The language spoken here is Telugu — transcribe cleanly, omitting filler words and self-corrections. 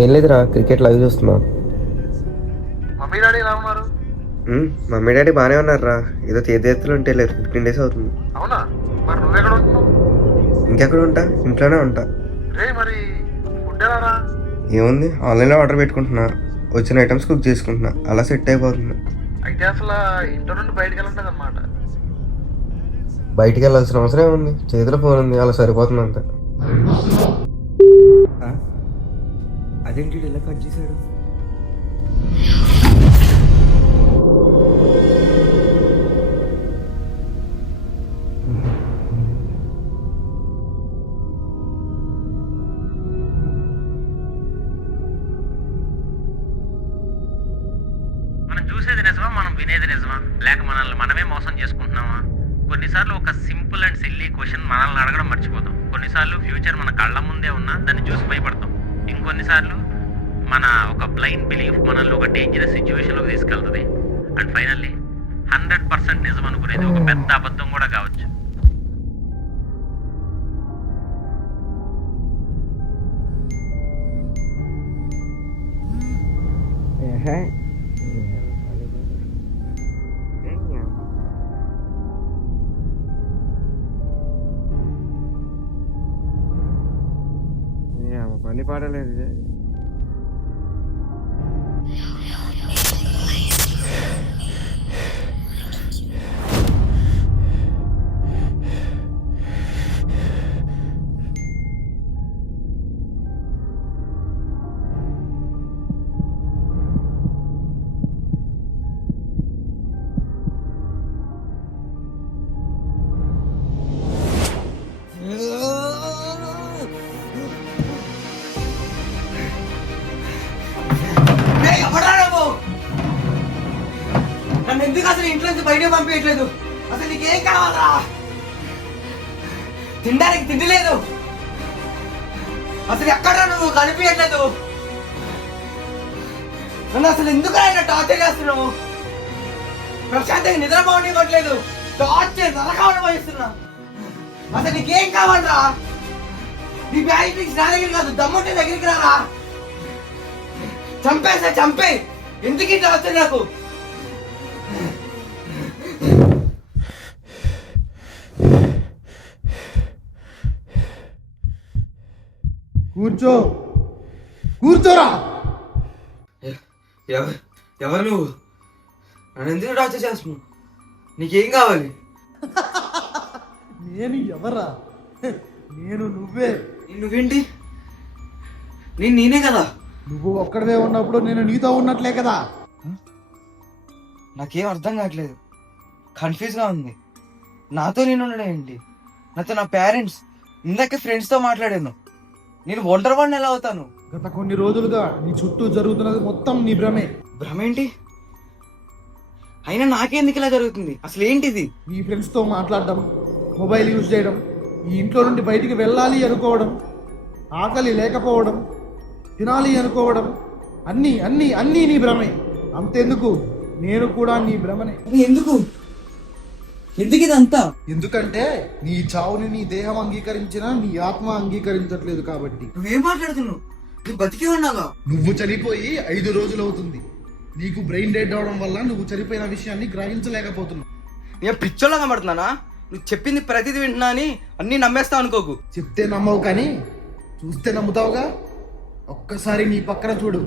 ఏం లేదురా, క్రికెట్ లైవ్ చూస్తున్నా. మమ్మీ డాడీ ఎలా ఉన్నారు? మమ్మీ డాడీ బాగానే ఉన్నారా. ఏదో తీర్థయాత్రలు ఉంటే లేరు, 15 days అవుతుంది. అవునా? మరి నువ్వెక్కడ ఉంటున్నావు? ఇంకెక్కడ ఉంటా, ఇంట్లోనే ఉంటా. మరి ఫుడ్ ఎలా? ఏముంది, ఆన్లైన్లో ఆర్డర్ పెట్టుకుంటున్నా, వచ్చిన ఐటమ్స్ కుక్ చేసుకుంటున్నా, అలా సెట్ అయిపోతుంది. అయితే అసలు ఇంట్లో నుండి బయటకు వెళ్ళంటుంది అనమాట. బయటికి వెళ్ళాల్సిన అవసరం ఏముంది, చేతిలో ఫోన్ ఉంది, అలా సరిపోతుంది అంతే. అదేంటి ఇలా కట్ చేశాడు? మనం చూసేది నిజమా, మనం వినేది నిజమా, లేక మనల్ని మనమే మోసం చేసుకుంటున్నామా? కొన్నిసార్లు ఒక సింపుల్ అండ్ సిల్లీ క్వశ్చన్ మనల్ని అడగడం మర్చిపోతాం. కొన్నిసార్లు ఫ్యూచర్ మన కళ్ళ ముందే ఉన్నా దాన్ని చూసి భయపడతాం. ఇంకొన్నిసార్లు మన ఒక బ్లైండ్ బిలీఫ్ మనల్ని ఒక డేంజరస్ సిచ్యువేషన్లోకి తీసుకెళ్తుంది. అండ్ ఫైనల్లీ 100% నిజం అనుకునేది ఒక పెద్ద అబద్ధం కూడా కావచ్చు. పని పాడలేదు. నన్ను ఎందుకు అసలు ఇంట్లో నుంచి బయట పంపించట్లేదు? అసలు నీకేం కావాలా? తినడానికి తిండి లేదు, అసలు ఎక్కడ నువ్వు కనిపించట్లేదు. నన్ను అసలు ఎందుకు ఆయన టార్చర్ చేస్తున్నావు? ప్రశాంతంగా నిద్రపోవట్లేదు, టార్చర్ నరకం అనుభవిస్తున్నా. అసలు నీకేం కావాలరా? నీ బ్యాగ్ నుంచి నా దగ్గర కాదు, దమ్ముంటే దగ్గరికి రారా. చంపే ఎందుకు ఇట్లా వస్తుంది నాకు? కూర్చోరా. ఎవరు నువ్వు? నన్ను ఎందుకు టార్చర్ చేస్తున్నావు? నీకేం కావాలి? నేను ఎవరా? నేను నువ్వే. నువ్వేంటి? నేనే కదా. నువ్వు ఒక్కడవే ఉన్నప్పుడు నేను నీతో ఉన్నట్లే కదా. నాకేం అర్థం కావట్లేదు, కన్ఫ్యూజ్గా ఉంది. నాతో నేను ఉండడం ఏంటి? నాతో నా పేరెంట్స్, ఇందాక ఫ్రెండ్స్తో మాట్లాడాను. నేను ఒంటరి వాడిని ఎలా అవుతాను? గత కొన్ని రోజులుగా నీ చుట్టూ జరుగుతున్నది మొత్తం నీ భ్రమే. భ్రమేంటి? అయినా నాకెందుకు ఇలా జరుగుతుంది? అసలు ఏంటిది? నీ ఫ్రెండ్స్తో మాట్లాడడం, మొబైల్ యూజ్ చేయడం, ఈ ఇంట్లో నుండి బయటికి వెళ్ళాలి అనుకోవడం, ఆకలి లేకపోవడం, తినాలి అనుకోవడం, అన్నీ అన్నీ అన్నీ నీ భ్రమే. అంతెందుకు, నేను కూడా నీ భ్రమనే. ఎందుకు ఇదంతా? ఎందుకంటే నీ చావుని నీ దేహం అంగీకరించినా నీ ఆత్మ అంగీకరించట్లేదు కాబట్టి. నువ్వేం మాట్లాడుతున్నావు? నువ్వు బతికే ఉన్నాగా. నువ్వు చనిపోయి 5 రోజులు అవుతుంది. నీకు బ్రెయిన్ డెడ్ అవడం వల్ల నువ్వు చనిపోయిన విషయాన్ని గ్రహించలేకపోతున్నావు. నేను పిచ్చోళ్ళ కనబడుతున్నానా? నువ్వు చెప్పింది ప్రతిదీ వింటున్నా అని అన్నీ నమ్మేస్తావు అనుకోకు. చెప్తే నమ్మవు కానీ చూస్తే నమ్ముతావుగా. ఒక్కసారి నీ పక్కన చూడు.